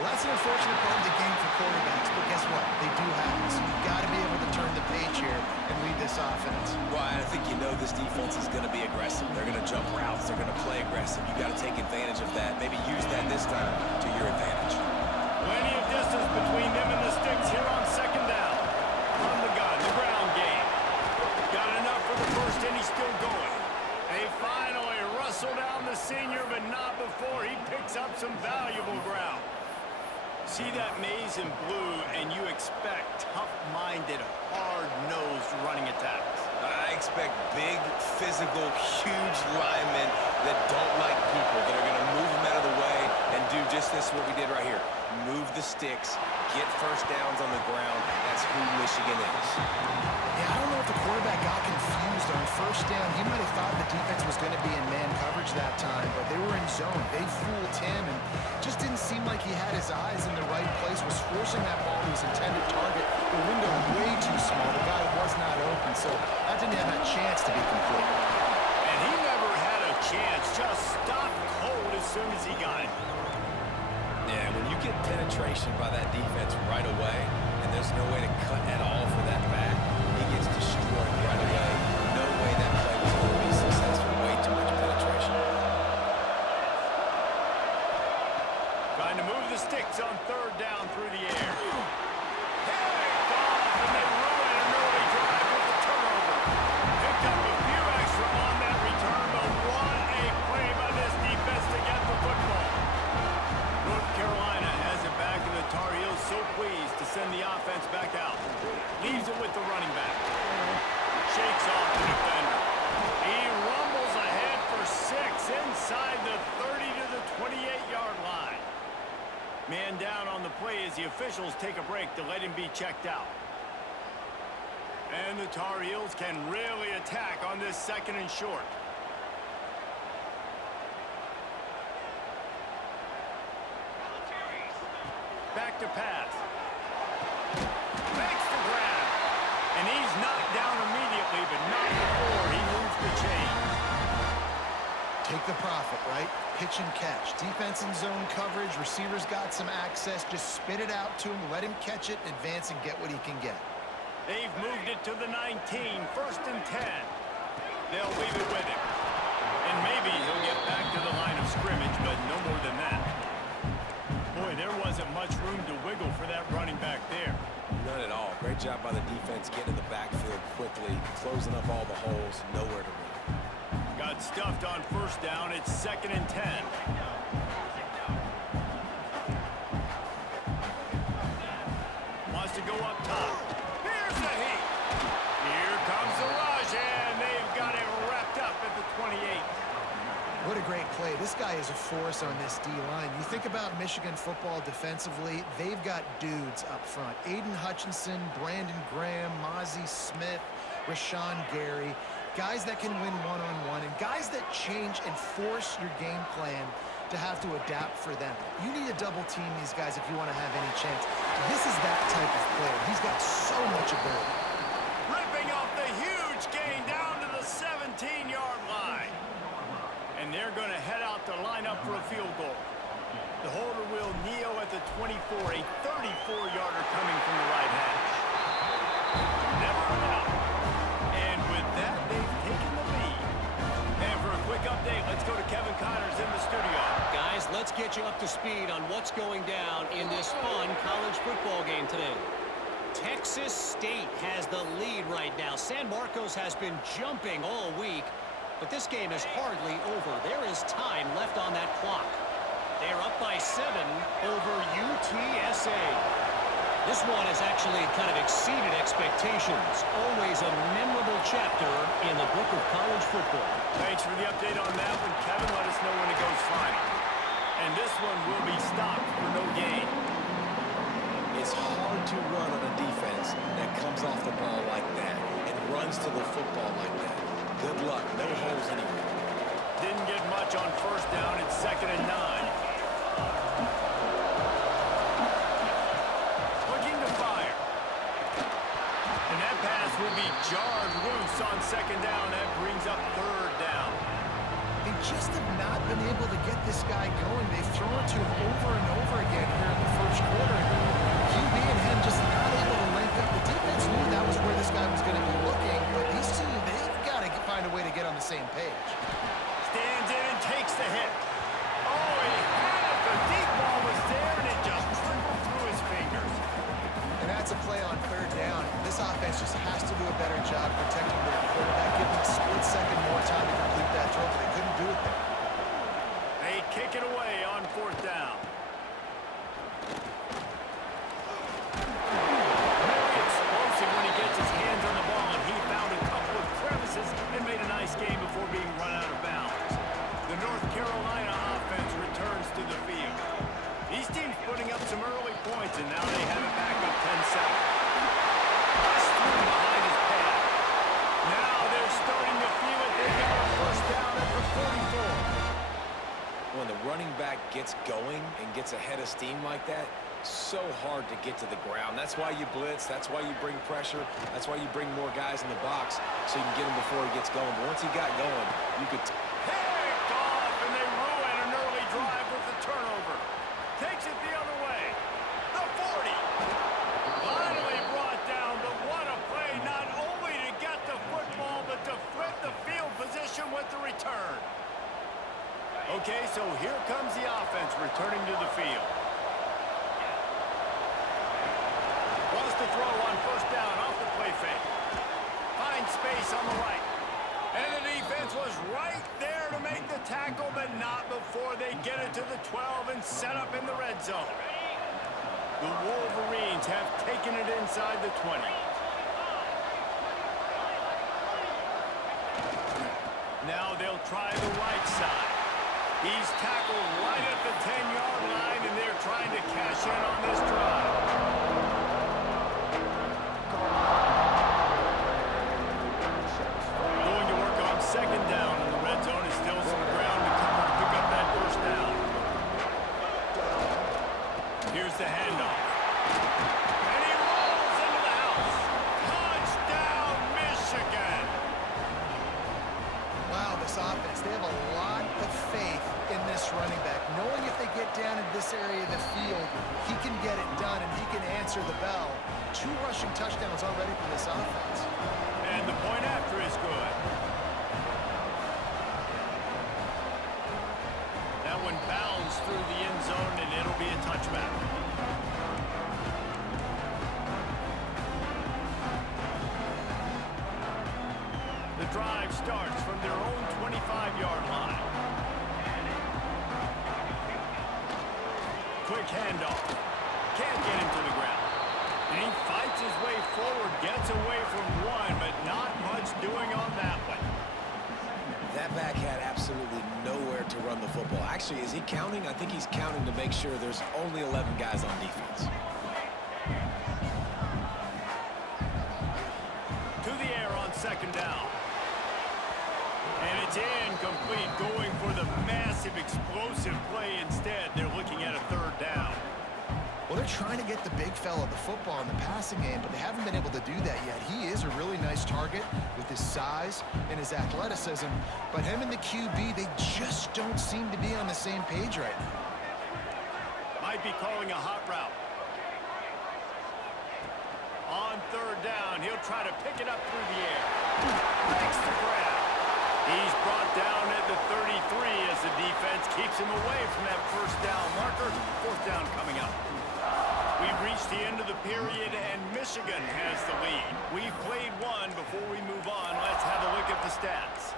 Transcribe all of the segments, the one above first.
Well, that's an unfortunate part of the game for quarterbacks, but guess what? They do have it, so you've got to be able to turn the page here and lead this offense. Well, I think you know this defense is going to be aggressive. They're going to jump routes. They're going to play aggressive. You've got to take advantage of that. Maybe use that this time to your advantage. Plenty of distance between them and the sticks here on second down. From the gun, the ground game. Got enough for the first, and he's still going. They finally rustle down the senior, but not before he picks up some valuable ground. See that maze in blue, and you expect tough-minded, hard-nosed running attacks. I expect big, physical, huge linemen that don't like people, that are going to move them out of the way and do just this, what we did right here. Move the sticks, get first downs on the ground. That's who Michigan is. Yeah, I don't know if the quarterback got confused on first down. He might have thought the defense was going to be in man coverage that time, but they were in zone. They fooled him and just didn't seem like he had his eyes in the right place, was forcing that ball to his intended target. The window way too small. The guy was not open, so that didn't have a chance to be complete. And he never had a chance. Just stopped cold as soon as he got it. Yeah, when you get penetration by that defense right away, and there's no way to cut at all for that back, he gets destroyed right away. No way that play was going to be successful. Way too much penetration. Trying to move the sticks on third down through the air. Picked off, and they ruin an early drive with the turnover. Picked up a few extra on that return, but what a play by this defense to get the football. North Carolina has it back, and the Tar Heels so pleased to send the offense back out. Leaves it with the running back. Shakes off the defender. He rumbles ahead for 6 inside the 30 to the 28-yard line. Man down on the play as the officials take a break to let him be checked out. And the Tar Heels can really attack on this second and short. Back to pass. Makes the grab. And he's knocked down immediately, but not before he moves the chains. Take the profit, right? Pitch and catch. Defense in zone coverage. Receivers got some access. Just spit it out to him. Let him catch it, advance, and get what he can get. They've moved it to the 19. First and 10. They'll leave it with him. And maybe he'll get back to the line of scrimmage, but no more than that. Boy, there wasn't much room to wiggle for that running back there. None at all. Great job by the defense getting in the backfield quickly, closing up all the holes, nowhere to run. Got stuffed on first down. It's second and 10. Wants to go up top. Here's the heat. Here comes the rush, and they've got it wrapped up at the 28. What a great play. This guy is a force on this D-line. You think about Michigan football defensively, they've got dudes up front. Aiden Hutchinson, Brandon Graham, Mozzie Smith, Rashawn Gary. Guys that can win one-on-one and guys that change and force your game plan to have to adapt for them. You need to double team these guys if you want to have any chance. This is that type of player. He's got so much ability. Ripping off the huge gain down to the 17-yard line. And they're going to head out to line up for a field goal. The holder will kneel at the 24, a 34-yarder coming from the right hash. Never out. And with that, they've taken the lead. And for a quick update, let's go to Kevin Connors in the studio. Guys, let's get you up to speed on what's going down in this fun college football game today. Texas State has the lead right now. San Marcos has been jumping all week, but this game is hardly over. There is time left on that clock. They're up by 7 over UTSA. This one has actually kind of exceeded expectations. Always a memorable chapter in the book of college football. Thanks for the update on that one, Kevin. Let us know when it goes final. And this one will be stopped for no gain. It's hard to run on a defense that comes off the ball like that and runs to the football like that. Good luck. No holes anywhere. Didn't get much on first down. It's second and 9. Looking to fire. And that pass will be jarred loose on second down. That brings up third down. They just have not been able to get this guy going. They've thrown it to him over and over again here in the a hit. Oh, he had it. The deep ball was there, and it just trickled through his fingers. And that's a play on third down. This offense just has to do a better job protecting their quarterback, give them a split second more time to complete that throw, but they couldn't do it there. They kick it away on fourth down. Very explosive when he gets his hands on the ball, and he found a couple of crevices and made a nice game before being run out of bounds. The North Carolina offense returns to the field. These teams putting up some early points, and now they have it back up 10-7. Just threw behind his pad. Now they're starting to feel it. They've got a first down at the 44. When the running back gets going and gets ahead of steam like that, so hard to get to the ground. That's why you blitz. That's why you bring pressure. That's why you bring more guys in the box so you can get him before he gets going. But once he got going, you could... Picked off, and they ruin an early drive with the turnover. Takes it the other way. The 40. Finally brought down, but what a play, not only to get the football, but to flip the field position with the return. Okay, so here comes the offense returning to the field. Wants to throw on first down off the play fake. Finds space on the right. And the defense was right there to make the tackle, but not before they get it to the 12 and set up in the red zone. The Wolverines have taken it inside the 20. Now they'll try the right side. He's tackled right at the 10-yard line, and they're trying to cash in on this drive. Going to work on second down, and the red zone is still some ground to cover to pick up that first down. Here's the handoff. And he rolls into the house. Touchdown, Michigan! Wow, this offense, they have a lot of faith in this running back, knowing if they get down in this area of the field, he can get it done and he can answer the bell. 2 rushing touchdowns already for this offense. And the point after is good. That one bounds through the end zone, and it'll be a touchback. The drive starts from their own 25-yard line. Quick handoff. Can't get him to the ground. And he fights his way forward, gets away from one, but not much doing on that one. That back had absolutely nowhere to run the football. Actually, is he counting? I think he's counting to make sure there's only 11 guys on defense. To the air on second down. And it's incomplete, going for the massive explosive play instead. They're looking at a third down. Well, they're trying to get the big fella the football in the passing game, but they haven't been able to do that yet. He is a really nice target with his size and his athleticism, but him and the QB, they just don't seem to be on the same page right now. Might be calling a hot route. On third down, he'll try to pick it up through the air. Makes the grab. He's brought down at the 33 as the defense keeps him away from that first down marker. Fourth down coming up. We've reached the end of the period, and Michigan has the lead. We've played one. Before we move on, let's have a look at the stats.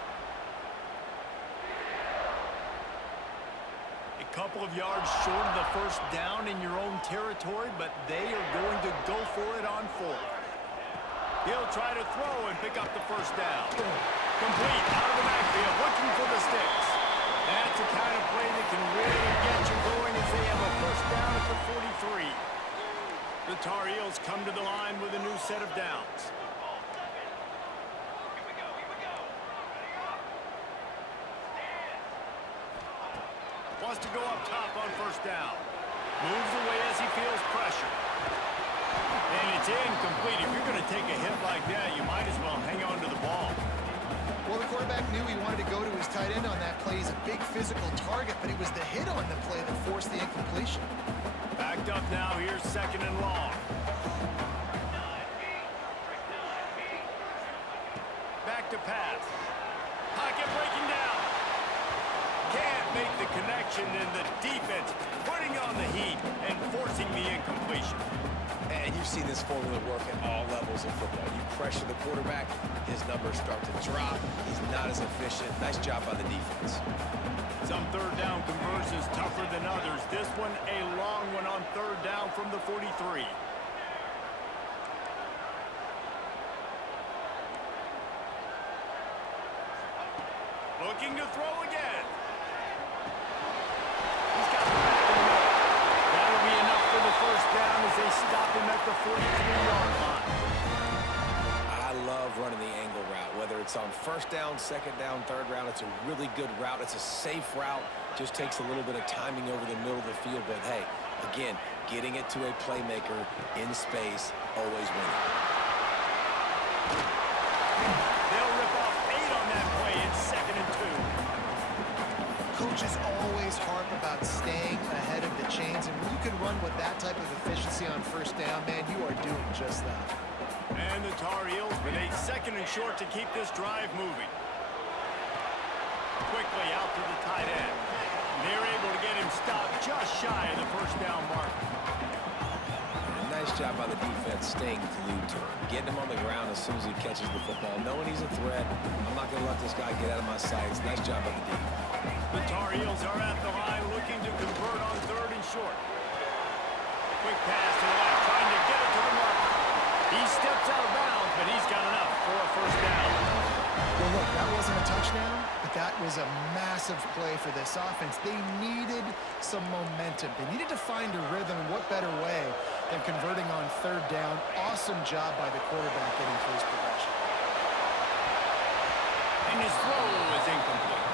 A couple of yards short of the first down in your own territory, but they are going to go for it on fourth. He'll try to throw and pick up the first down. Complete out of the backfield, looking for the sticks. That's the kind of play that can really get you going as they have a first down at the 43. The Tar Heels come to the line with a new set of downs. Wants to go up top on first down. Moves away as he feels pressure. And it's incomplete. If you're going to take a hit like that, you might as well hang on to the ball. Well, the quarterback knew he wanted to go to his tight end on that play. He's a big physical target, but it was the hit on the play that forced the incompletion. Backed up now. Here's second and long. Back to pass. Pocket breaking down. Can't make the connection, and the defense putting on the heat and forcing the incompletion. And you've seen this formula work at all levels of football. You pressure the quarterback, his numbers start to drop. He's not as efficient. Nice job by the defense. Some third down conversions tougher than others. This one a long one on third down from the 43. Looking to throw again. He's got the back in the middle. That'll be enough for the first down as they stop him at the 43-yard line. I love running the angle route, whether it's on first down, second down, third round. It's a really good route. It's a safe route. Just takes a little bit of timing over the middle of the field. But, hey, again, getting it to a playmaker in space, always winning. They'll rip off 8 on that play. It's 2nd and 2. Coaches always harp about staying ahead of the chains, and when you can run with that type of efficiency on first down, man, you are doing just that. And the Tar Heels with a 2nd and short to keep this drive moving. Quickly out to the tight end. They're able to get him stopped just shy of the first down mark. Nice job by the defense staying glued to him. Getting him on the ground as soon as he catches the football. Knowing he's a threat, I'm not going to let this guy get out of my sights. Nice job by the defense. The Tar Heels are at the line looking to convert on 3rd and short. Quick pass to the left, trying to get it to the mark. He steps out of bounds, but he's got enough for a first down. Well, look, that wasn't a touchdown, but that was a massive play for this offense. They needed some momentum. They needed to find a rhythm, and what better way than converting on 3rd down. Awesome job by the quarterback getting to his progression. And his throw is incomplete.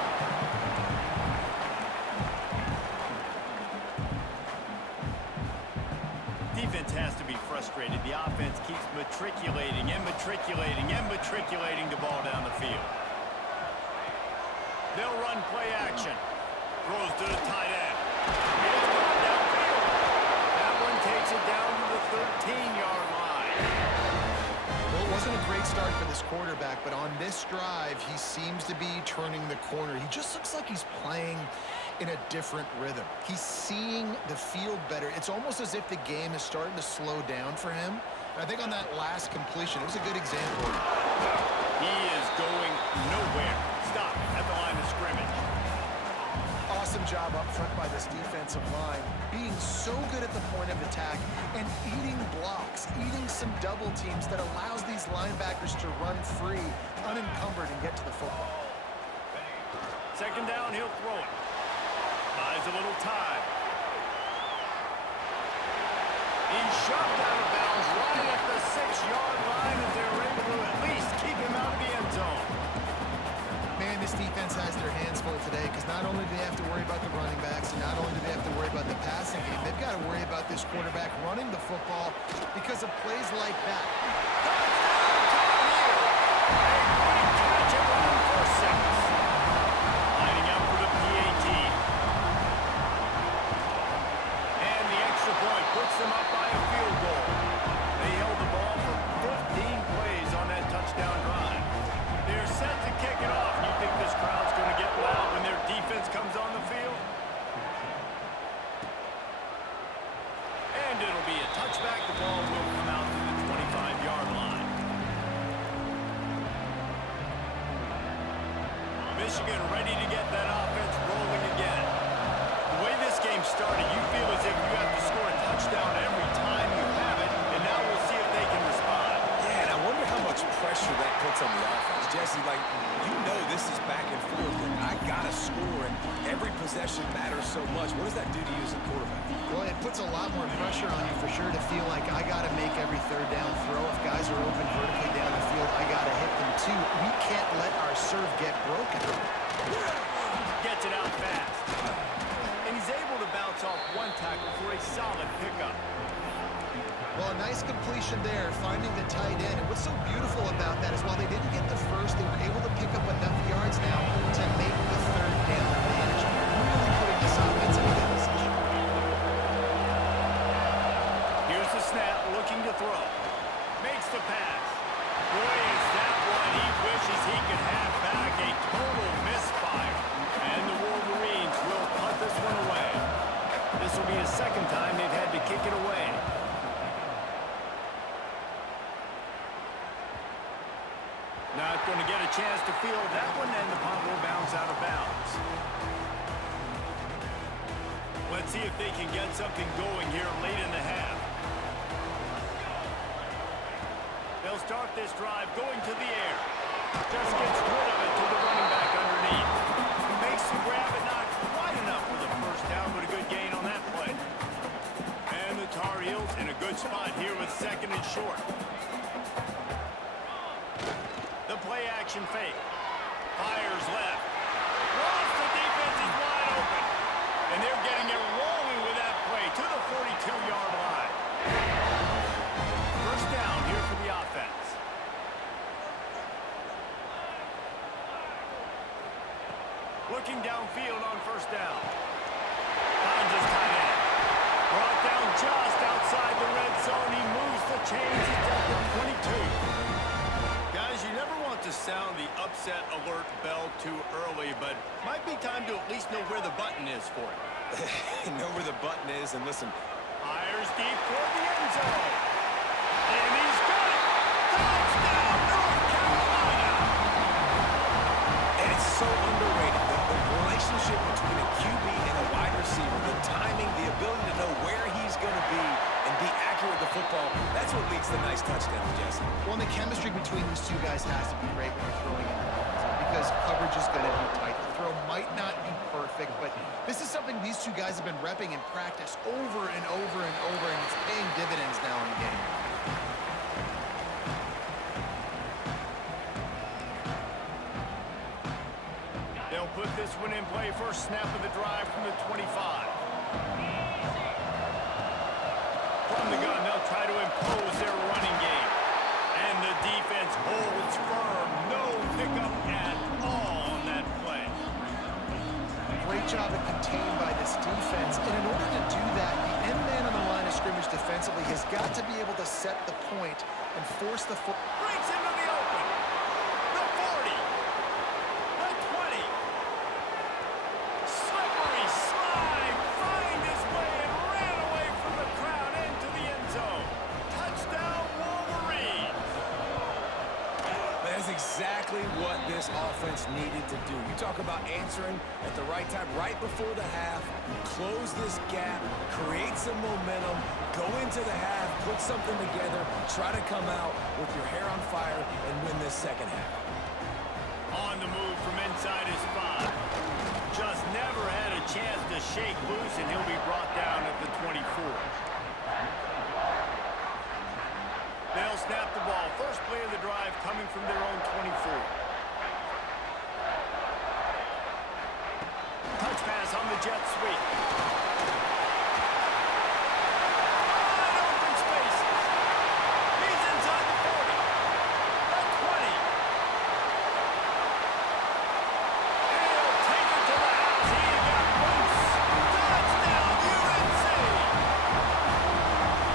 Defense has to be frustrated. The offense keeps matriculating and matriculating and matriculating the ball down the field. They'll run play action. Throws to the tight end. It's gone downfield. That one takes it down to the 13-yard line. Well, it wasn't a great start for this quarterback, but on this drive, he seems to be turning the corner. He just looks like he's playing in a different rhythm. He's seeing the field better. It's almost as if the game is starting to slow down for him. I think on that last completion, it was a good example. He is going nowhere. Stop at the line of scrimmage. Awesome job up front by this defensive line, being so good at the point of attack and eating blocks, eating some double teams that allows these linebackers to run free, unencumbered, and get to the football. 2nd down, he'll throw it. Buys a little time. He's shoved out of bounds right at the 6-yard line as they're able to at least keep him out of the end zone. Man, this defense has their hands full today because not only do they have to worry about the running backs and not only do they have to worry about the passing game, they've got to worry about this quarterback running the football because of plays like that. Catch around for 6. Lining up for the PAT. And the extra point puts them up by a field goal. They held the ball for 15 plays on that touchdown drive. They're set to kick it off. You think this crowd's going to get loud when their defense comes on the field? And it'll be a touchback. The ball will come out to the 25-yard line. Michigan ready to get that offense rolling again. The way this game started, you feel as if you have to score a touchdown every time you have it, and now we'll see if they can respond. Yeah, and I wonder how much pressure that puts on the offense. Jesse, like, you know this is back and forth, and I got to score, and every possession matters so much. What does that do to you as a quarterback? Well, it puts a lot more pressure on you for sure to feel like I got to make every 3rd down throw. If guys are open vertically down the field, I got to hit them too. We can't let our serve get broken. Gets it out fast. And he's able to bounce off one tackle for a solid pickup. Well, a nice completion there, finding the tight end. And what's so beautiful about that is while they didn't get the first, they were able to pick up enough yards now to make the 3rd down advantage. Really putting this offense in a good position. Here's the snap, looking to throw. Makes the pass. Boy, is that one he wishes he could have back. A total misfire. And the Wolverines chance to field that one, and the punt will bounce out of bounds. Let's see if they can get something going here late in the half. They'll start this drive going to the air. Just gets rid of it to the running back underneath. Makes the grab, but not quite enough for the first down, but a good gain on that play. And the Tar Heels in a good spot here with second and short. The play action fake. Fires left. Once the defense is wide open. And they're getting it rolling with that play to the 42-yard line. First down here for the offense. Looking downfield on first down. Finds his tight end. Brought down just outside the red zone. He moves the chains. He's at the 22. Guys, you never want to sound the upset alert bell too early, but might be time to at least know where the button is for it. Know where the button is, and listen. Fires deep toward the end zone. And he's got it. Touchdown, North Carolina. And it's so underrated. The relationship between a QB and a wide receiver, the timing, the ability to know where he's going to be and be accurate with the football, that's what leads to nice touchdowns, Jesse. Well, and the chemistry between these two guys has to be great when you're throwing in the red zone because coverage is going to be tight. The throw might not be perfect, but this is something these two guys have been repping in practice over and over and over, and it's paying dividends now in the game. They'll put this one in play. First snap of the drive from the 25. From the gun, they'll try to impose their running game. And the defense holds firm. No pickup at all on that play. Great job of contained by this defense. And in order to do that, the end man on the line of scrimmage defensively has got to be able to set the point and force the foot. Breaks into the open. The 40. The 20. Slippery slide. Find his way and ran away from the crowd into the end zone. Touchdown, Wolverines. That is exactly what this offense needed to do. You talk about answering at the right time, right before the half, close this gap, create some momentum, go into the half, put something together, try to come out with your hair on fire and win this second half. On the move from inside his 5. Just never had a chance to shake loose, and he'll be brought down at the 24. They'll snap the ball. First play of the drive coming from their own 24. Touch pass on the jet sweep. Wide open spaces. He's inside the 40. The 20. And he'll take it to the house. He got loose. Touchdown, UNC.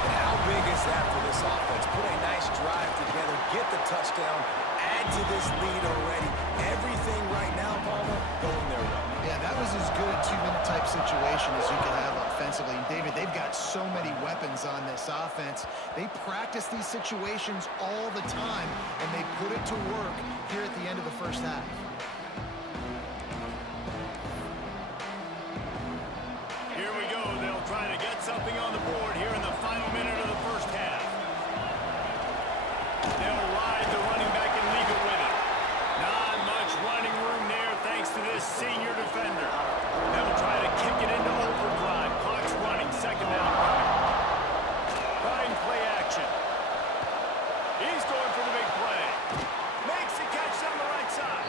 And how big is that for this offense? Put a nice drive together, get the touchdown, add to this lead already. Everything right now, Palmer, going their way. Yeah, that was as good a two-minute type situation as you could have offensively. And David, they've got so many weapons on this offense. They practice these situations all the time, and they put it to work here at the end of the first half. Here we go. They'll try to get something on the board here in the final minute of the first half. They'll ride the running back and leave it with him. Not much running room there thanks to this senior defender. They'll try to kick it into overdrive. Clock's running. Second down coming. Fine play action. He's going for the big play. Makes the catch on the right side.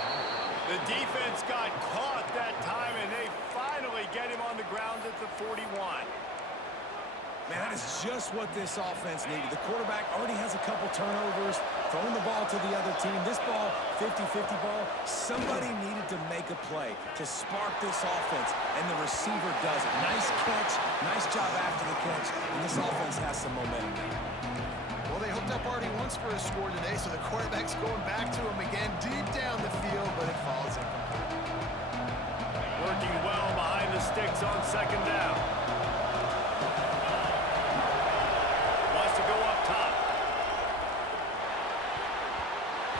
The defense got caught that time, and they finally get him on the ground at the 41. Man, that is just what this offense needed. The quarterback already has a couple turnovers, throwing the ball to the other team. This ball, 50-50 ball, somebody needed to make a play to spark this offense, and the receiver does it. Nice catch, nice job after the catch, and this offense has some momentum now. Well, they hooked up already once for a score today, so the quarterback's going back to him again deep down the field, but it falls incomplete. Working well behind the sticks on second down. Wants to go up top.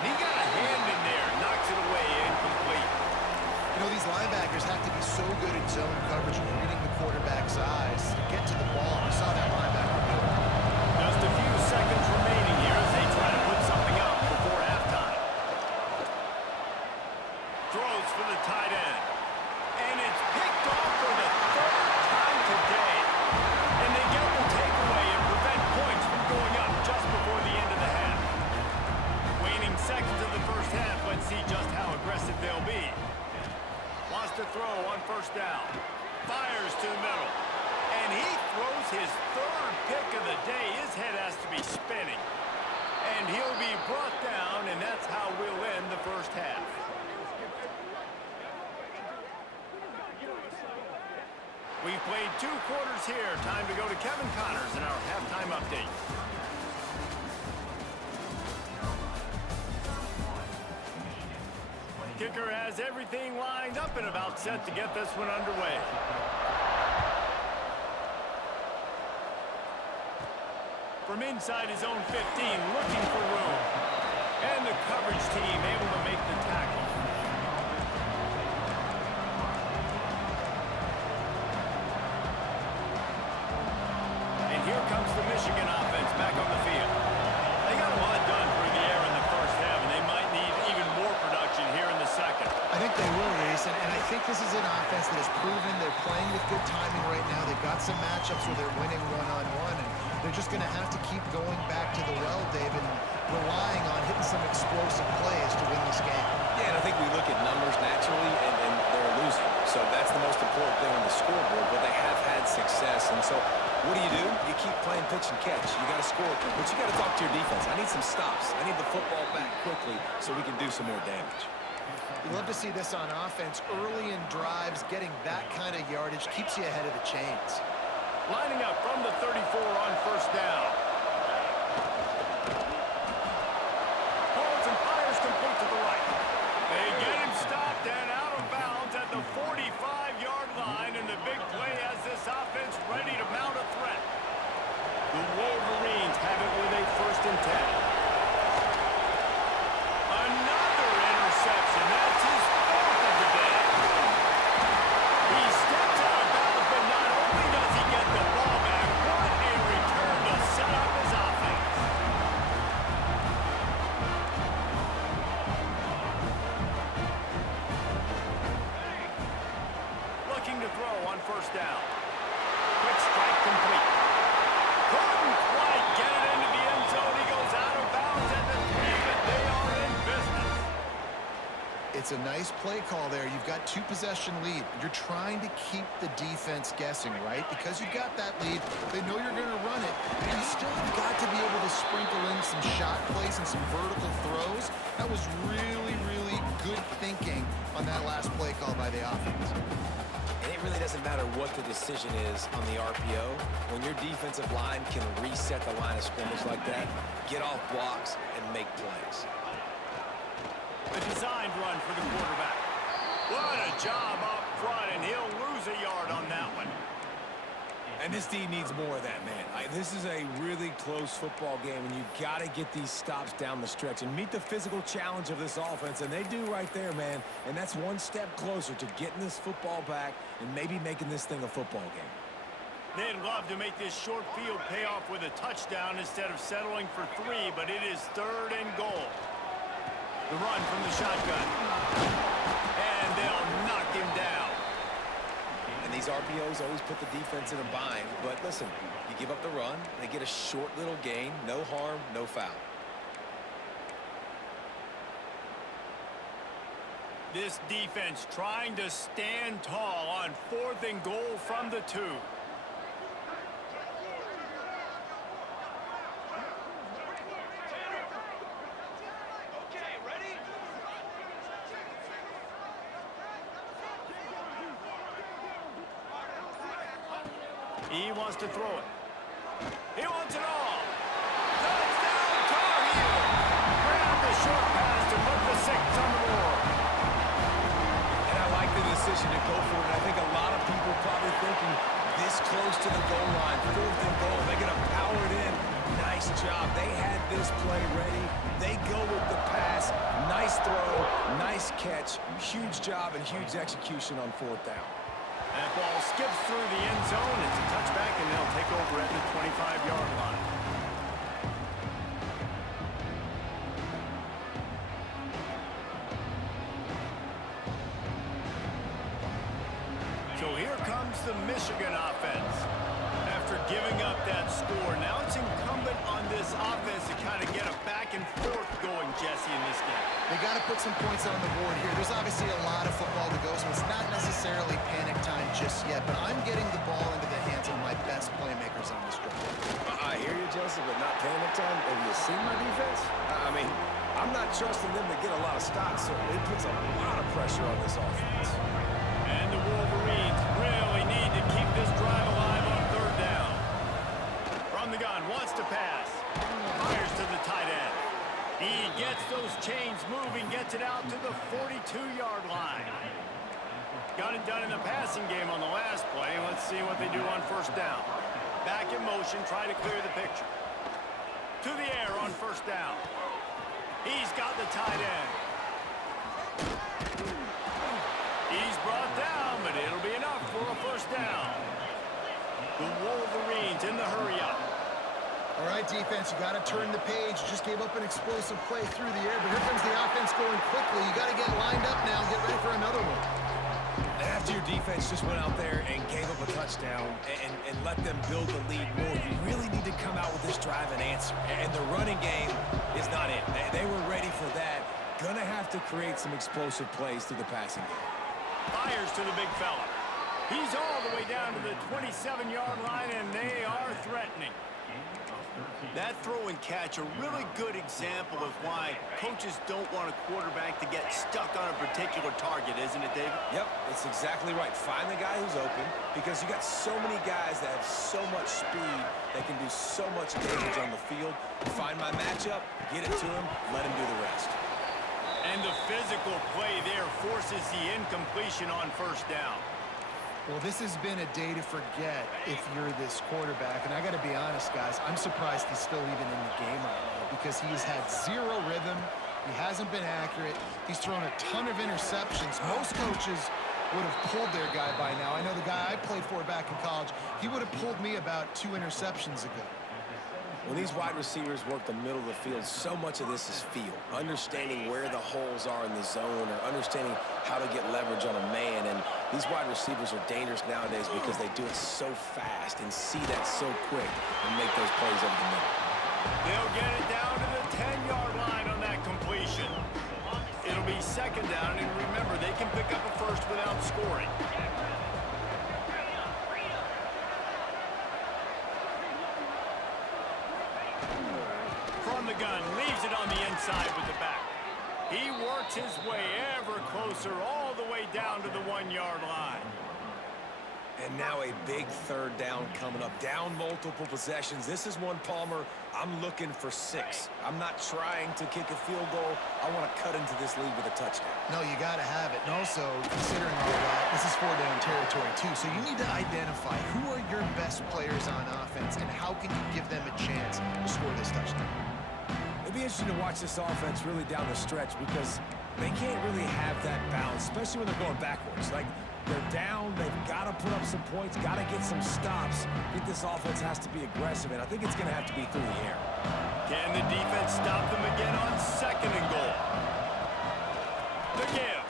He got a hand in there, knocks spinning. And he'll be brought down, and that's how we'll end the first half. We've played 2 quarters here. Time to go to Kevin Connors in our halftime update. Kicker has everything lined up and about set to get this one underway. From inside his own 15, looking for room. And the coverage team able to make the tackle. And here comes the Michigan offense back on the field. They got a lot done through the air in the first half, and they might need even more production here in the second. I think they will, Reese, and I think this is an offense that has proven they're playing with good timing right now. They've got some matchups where they're winning one-on-one, and they're just going to have to keep going back to the well, David, and relying on hitting some explosive plays to win this game. Yeah, and I think we look at numbers naturally, and they're losing. So that's the most important thing on the scoreboard, but they have had success. And so what do? You keep playing pitch and catch. You got to score, but you got to talk to your defense. I need some stops. I need the football back quickly so we can do some more damage. You love to see this on offense. Early in drives, getting that kind of yardage keeps you ahead of the chains. Lining up from the 34 on first down. Holds and fires complete to the right. They get him stopped and out of bounds at the 45-yard line, and the big play has this offense ready to mount a threat. The Wolverines have it with a 1st and 10. Another interception. That's his 4th of the day. He steps out of bounds, but not only does he get the ball back, what a return to set up his offense. Looking to throw on first down. Quick strike complete. Couldn't quite get it into the end zone. He goes out of bounds at the 3, but they are in business. It's a nice play call there. You've got 2-possession lead. You're trying to keep the defense guessing, right? Because you've got that lead, they know you're going to run it. And you still have got to be able to sprinkle in some shot plays and some vertical throws. That was really, really good thinking on that last play call by the offense. And it really doesn't matter what the decision is on the RPO. When your defensive line can reset the line of scrimmage like that, get off blocks and make plays. A designed run for the quarterback. What a job up front, and he'll lose a yard on that one. And this D needs more of that, man. This is a really close football game, and you got to get these stops down the stretch and meet the physical challenge of this offense, and they do right there, man. And that's one step closer to getting this football back and maybe making this thing a football game. They'd love to make this short field pay off with a touchdown instead of settling for 3, but it is 3rd and goal. The run from the shotgun. And they'll knock him down. And these RPOs always put the defense in a bind. But listen, you give up the run, they get a short little gain, no harm, no foul. This defense trying to stand tall on 4th and goal from the 2. He wants to throw it. He wants it all. Touchdown, Tar Heel. Grab the short pass to put the 6 on the board. And I like the decision to go for it. I think a lot of people probably thinking this close to the goal line, 4th and goal. They're going to power it in. Nice job. They had this play ready. They go with the pass. Nice throw, nice catch. Huge job and huge execution on 4th down. That ball skips through the end zone. It's a touchback, and they'll take over at the 25-yard line. So here comes the Michigan offense. After giving up that score, now it's incumbent on this offense to kind of get a back and forth going, Jesse, in this game. They got to put some points on the board here. There's obviously a lot of football to go, so it's not necessarily panic time just yet, but I'm getting the ball into the hands of my best playmakers on this drive. I hear you, Joseph, but not panic halftime, have you seen my defense? I mean, I'm not trusting them to get a lot of stops, so it puts a lot of pressure on this offense. And the Wolverines really need to keep this drive alive on third down. From the gun, wants to pass. Fires to the tight end. He gets those chains moving, gets it out to the 42-yard line. Got it done in the passing game on the last play. Let's see what they do on first down. Back in motion, try to clear the picture. To the air on first down. He's got the tight end. He's brought down, but it'll be enough for a first down. The Wolverines in the hurry up. All right, defense, you got to turn the page. You just gave up an explosive play through the air, but here comes the offense going quickly. You got to get lined up now and get ready for another one. After your defense just went out there and gave up a touchdown and let them build the lead more, you really need to come out with this drive and answer. And the running game is not it. They were ready for that. Gonna have to create some explosive plays through the passing game. Fires to the big fella. He's all the way down to the 27-yard line, and they are threatening. That throw and catch, a really good example of why coaches don't want a quarterback to get stuck on a particular target, isn't it, David? Yep, it's exactly right. Find the guy who's open, because you got so many guys that have so much speed that can do so much damage on the field. Find my matchup, get it to him, let him do the rest. And the physical play there forces the incompletion on first down. Well, this has been a day to forget if you're this quarterback. And I got to be honest, guys, I'm surprised he's still even in the game right now because he's had zero rhythm. He hasn't been accurate. He's thrown a ton of interceptions. Most coaches would have pulled their guy by now. I know the guy I played for back in college, he would have pulled me about 2 interceptions ago. When these wide receivers work the middle of the field, so much of this is feel. Understanding where the holes are in the zone or understanding how to get leverage on a man. And these wide receivers are dangerous nowadays because they do it so fast and see that so quick and make those plays over the middle. They'll get it down to the 10-yard line on that completion. It'll be second down, and remember, they can pick up a first without scoring. From the gun, leaves it on the inside with the back. He works his way ever closer all the way down to the 1-yard line. And now a big third down coming up. Down multiple possessions. This is one, Palmer, I'm looking for 6. I'm not trying to kick a field goal. I want to cut into this lead with a touchdown. No, you got to have it. And also, considering all that, this is 4-down territory, too. So you need to identify who are your best players on offense and how can you give them a chance to score this touchdown. It'll be interesting to watch this offense really down the stretch because they can't really have that balance, especially when they're going backwards. Like, they're down, they've got to put up some points, got to get some stops. I think this offense has to be aggressive, and I think it's going to have to be through the air. Can the defense stop them again on second and goal? The give.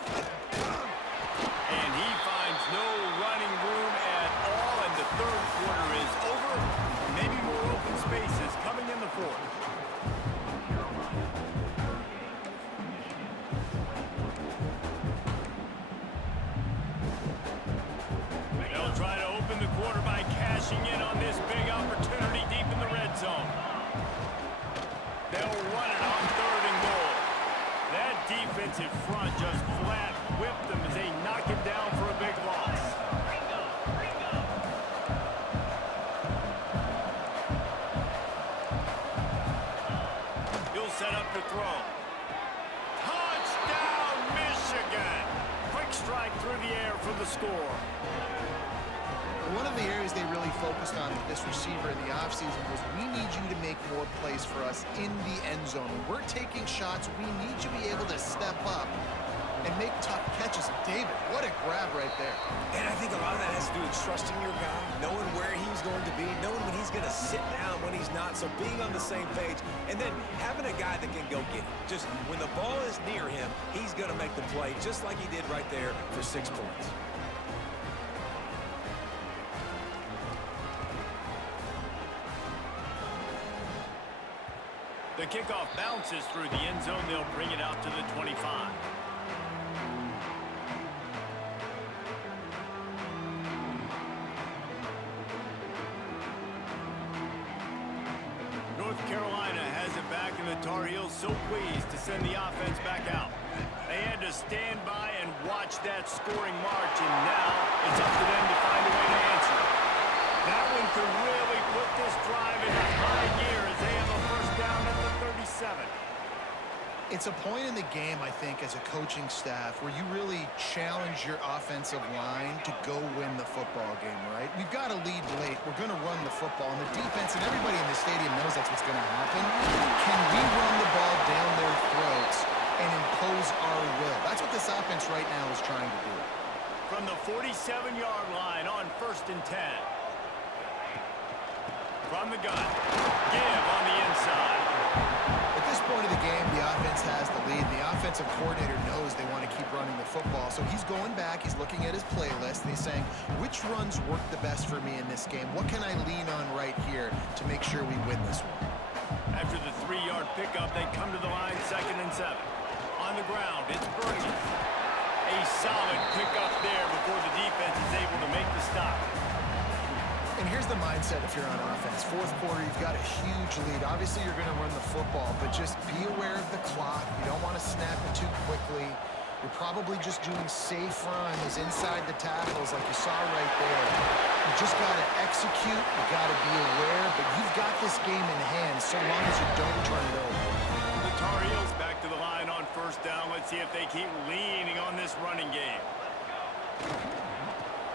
And he finds no running room at all, and the third quarter is over. Maybe more open spaces coming in the fourth. They'll try to open the quarter by cashing in on this big opportunity deep in the red zone. They'll run it on third and goal. That defensive front just flat whipped them as they knock him down for a big loss. He'll set up to throw. Touchdown, Michigan! Quick strike through the air for the score. One of the areas they really focused on with this receiver in the offseason was we need you to make more plays for us in the end zone. When we're taking shots, we need you to be able to step up and make tough catches. David, what a grab right there. And I think a lot of that has to do with trusting your guy, knowing where he's going to be, knowing when he's going to sit down, when he's not, so being on the same page, and then having a guy that can go get it. Just when the ball is near him, he's going to make the play, just like he did right there for 6 points. The kickoff bounces through the end zone. They'll bring it out to the 25. North Carolina Tar Heels so pleased to send the offense back out. They had to stand by and watch that scoring march, and now it's up to them to find a way to answer. That one could really put this drive into high gear as they have a first down at the 37. It's a point in the game, I think, as a coaching staff where you really challenge your offensive line to go win the football game, right? We've got to lead late. We're going to run the football. And the defense and everybody in the stadium knows that's what's going to happen. Can we run the ball down their throats and impose our will? That's what this offense right now is trying to do. From the 47-yard line on 1st and 10. From the gun. Give on the inside. At this point of the game, the offense has the lead. The offensive coordinator knows they want to keep running the football. So he's going back, he's looking at his playlist, and he's saying, which runs work the best for me in this game? What can I lean on right here to make sure we win this one? After the 3-yard pickup, they come to the line 2nd and 7. On the ground, it's Burgess. A solid pickup there before the defense is able to make the stop. And here's the mindset if you're on offense. Fourth quarter, you've got a huge lead. Obviously, you're going to run the football, but just be aware of the clock. You don't want to snap it too quickly. You're probably just doing safe runs inside the tackles like you saw right there. You just got to execute. You got to be aware, but you've got this game in hand so long as you don't turn it over. The Tar Heels back to the line on 1st down. Let's see if they keep leaning on this running game.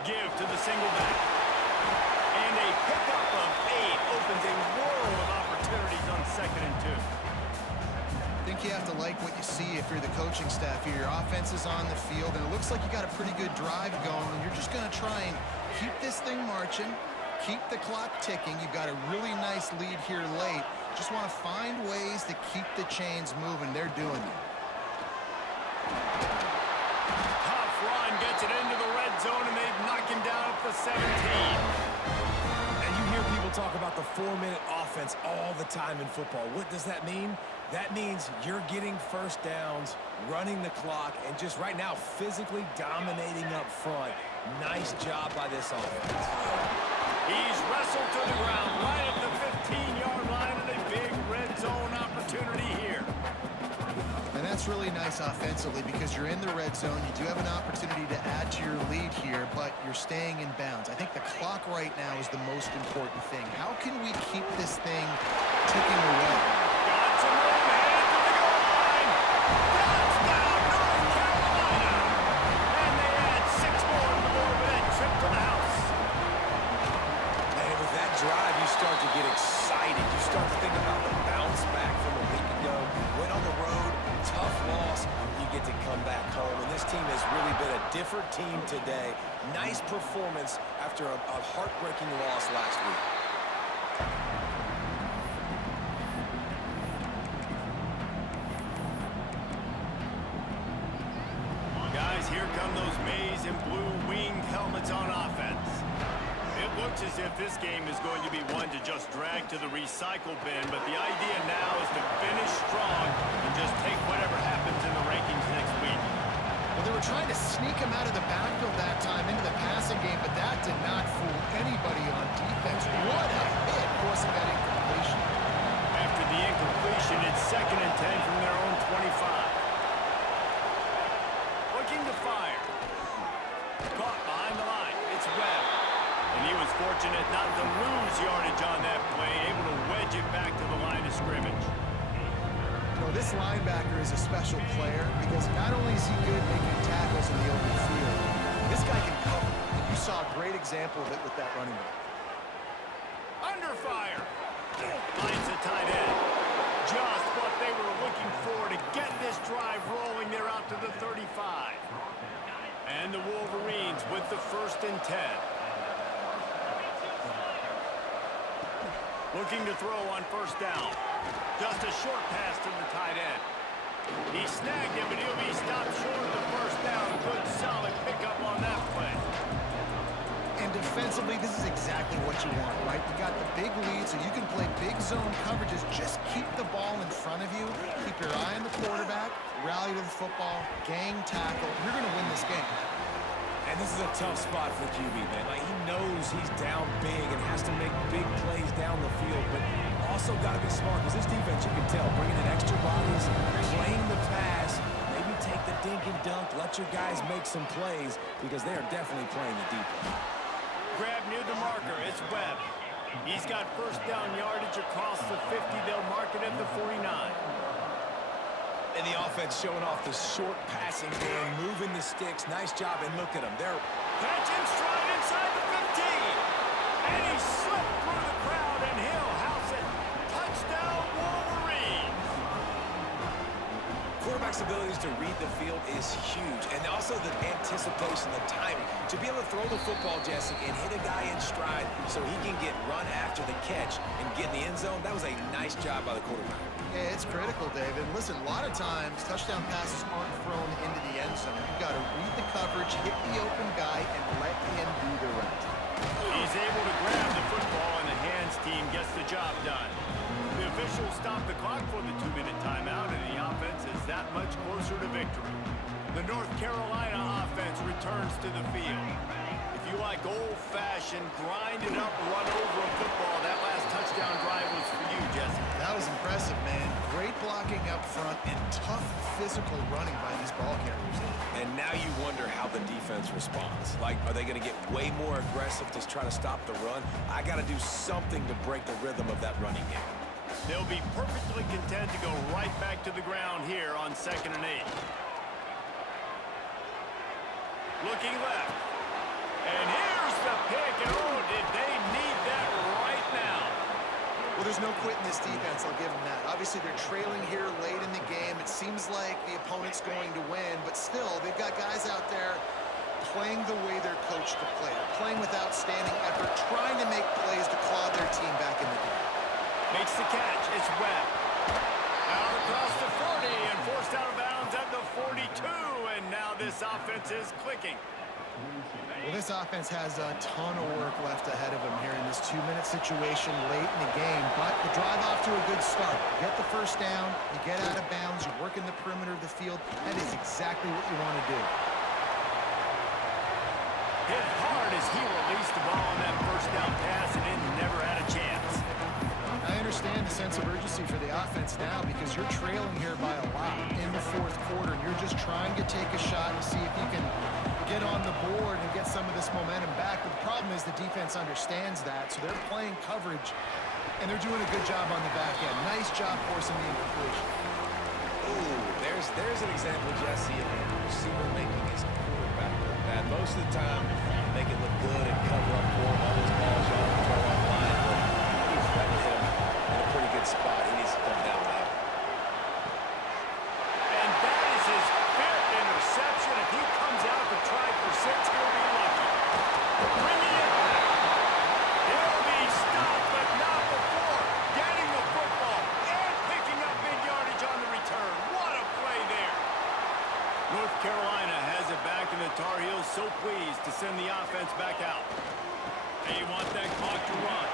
Give to the single back. And a pickup of 8 opens a world of opportunities on 2nd and 2. I think you have to like what you see if you're the coaching staff here. Your offense is on the field, and it looks like you got a pretty good drive going, and you're just going to try and keep this thing marching, keep the clock ticking. You've got a really nice lead here late. Just want to find ways to keep the chains moving. They're doing it. Tough run gets it into the red zone, and they knock him down at the 17. Hear people talk about the 4-minute offense all the time in football. What does that mean? That means you're getting first downs, running the clock, and just right now physically dominating up front. Nice job by this offense. He's wrestled to the ground right at the 15-yard line, and a big red zone opportunity here. And that's really nice offensively because you're in the red zone. You do have an opportunity to add to your lead here, but you're staying in bounds. I think the clock right now is the most important thing. How can we keep this thing ticking away? Got some room ahead to the goal line. Touchdown, North Carolina. And they add 6 more to the board with that trip to the house. Man, with that drive, you start to get excited. You start to think about the bounce back from a week ago. Went on the road. Tough loss, you get to come back home, and this team has really been a different team today. Nice performance after a heartbreaking loss last week. Guys, here come those maize and blue winged helmets on offense. It looks as if this game is going to be one to just drag to the recycle bin, but the idea now is to finish strong and just take whatever happens in the rankings next week. Well, they were trying to sneak him out of the backfield that time into the passing game, but that did not fool anybody on defense. What a hit, forcing that incompletion. After the incompletion, it's 2nd and 10 from their own 25. Looking to fire. Caught behind the line. It's Webb. And he was fortunate not to lose yardage on that play, able to wedge it back to the line of scrimmage. Well, this linebacker is a special player because not only is he good making tackles in the open field, this guy can cover. You saw a great example of it with that running back. Under fire. Finds the tight end. Just what they were looking for to get this drive rolling. They're out to the 35. And the Wolverines with the 1st and 10. Looking to throw on 1st down. Just a short pass to the tight end. He snagged him, but he'll be stopped short of the 1st down. Good, solid pickup on that play. And defensively, this is exactly what you want, right? You got the big lead, so you can play big zone coverages. Just keep the ball in front of you. Keep your eye on the quarterback. Rally to the football. Gang tackle. You're going to win this game. And this is a tough spot for QB, man. Like, he knows he's down big and has to make big plays down the field, but Also got to be smart because this defense, you can tell, bringing in extra bodies, playing the pass, maybe take the dink and dunk, let your guys make some plays because they are definitely playing the deep end. Grab near the marker. It's Webb. He's got first down yardage across the 50. They'll mark it at the 49. And the offense showing off the short passing game, moving the sticks. Nice job, and look at them. They're Catch in stride inside the 15. And he slipped through the crowd, and he'll house it. Touchdown, Wolverines. quarterback's abilities to read the field is huge, and also the anticipation, the timing. To be able to throw the football, Jesse, and hit a guy in stride so he can get run after the catch and get in the end zone, that was a nice job by the quarterback. Yeah, it's critical, David. Listen, a lot of times, touchdown passes aren't thrown into the end zone. You've got to read the coverage, hit the open guy, and let him do the rest. He's able to grab the football, and the hands team gets the job done. The officials stop the clock for the 2-minute timeout, and the offense is that much closer to victory. The North Carolina offense returns to the field. If you like old-fashioned, grind-it-up, run-over a football, that last touchdown drive was for you, Jesse. That was impressive, man. Great blocking up front and tough physical running by these ball carriers. And now you wonder how the defense responds. Like, are they going to get way more aggressive to try to stop the run? I got to do something to break the rhythm of that running game. They'll be perfectly content to go right back to the ground here on 2nd and 8. Looking left. And here's the pick. And oh, did they need that right now? Well, there's no quitting this defense, I'll give them that. Obviously, they're trailing here late in the game. It seems like the opponent's going to win, but still, they've got guys out there playing the way they're coached to play. They're playing with outstanding effort, trying to make plays to claw their team back in the game. Makes the catch. It's Webb. Out across the 40 and forced out of bounds at the 42, and now this offense is clicking. Well, this offense has a ton of work left ahead of them here in this 2-minute situation late in the game, but the drive off to a good start. You get the first down, you get out of bounds, you work in the perimeter of the field. That is exactly what you want to do. Hit hard as he released the ball on that first down pass, and it never had a chance. I understand the sense of urgency for the offense now because you're trailing here by a lot in the fourth quarter, and you're just trying to take a shot to see if you can get on the board and get some of this momentum back. But the problem is the defense understands that, so they're playing coverage, and they're doing a good job on the back end. Nice job forcing the incompletion. Ooh, there's an example, Jesse, of a receiver making his quarterback look bad. Most of the time, make it look good and cover up for him. All those balls y'all can throw online, but that was him in a pretty good spot. He needs to come down now. And that is his 5th interception. If he comes out to try for 6, he'll be lucky. Bringing it back. He'll be stopped, but not before getting the football and picking up big yardage on the return. What a play there. North Carolina has it back, and the Tar Heels so pleased to send the offense back out. They want that clock to run.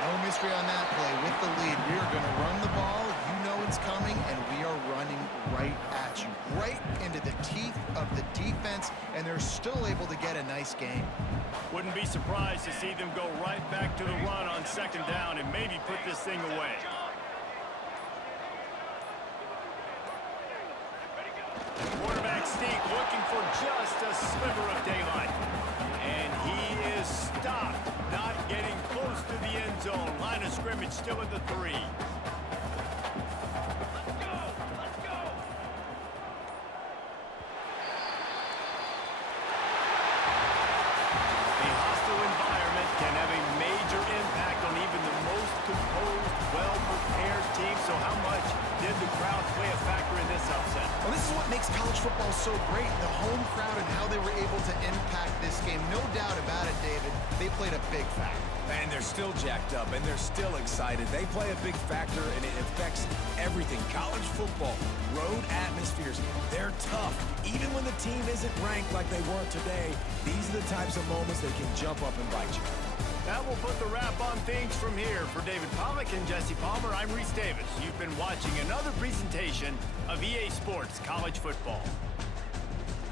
No mystery on that play. With the lead, we are going to run the ball. You know it's coming, and we are running right at you, right into the teeth of the defense, and they're still able to get a nice game. Wouldn't be surprised to see them go right back to the run on 2nd down and maybe put this thing away. Quarterback Steve looking for just a sliver of daylight. And he is stopped, not getting close to the end zone. Line of scrimmage still at the 3. Can have a major impact on even the most composed, well-prepared team. So how much did the crowd play a factor in this upset? Well, this is what makes college football so great, the home crowd and how they were able to impact this game. No doubt about it, David. They played a big factor. And they're still jacked up, and they're still excited. They play a big factor, and it affects everything. College football, road atmospheres, they're tough. Even when the team isn't ranked like they weren't today, these are the types of moments that can jump up and bite you. That will put the wrap on things from here. For David Pollack and Jesse Palmer, I'm Reese Davis. You've been watching another presentation of EA Sports College Football.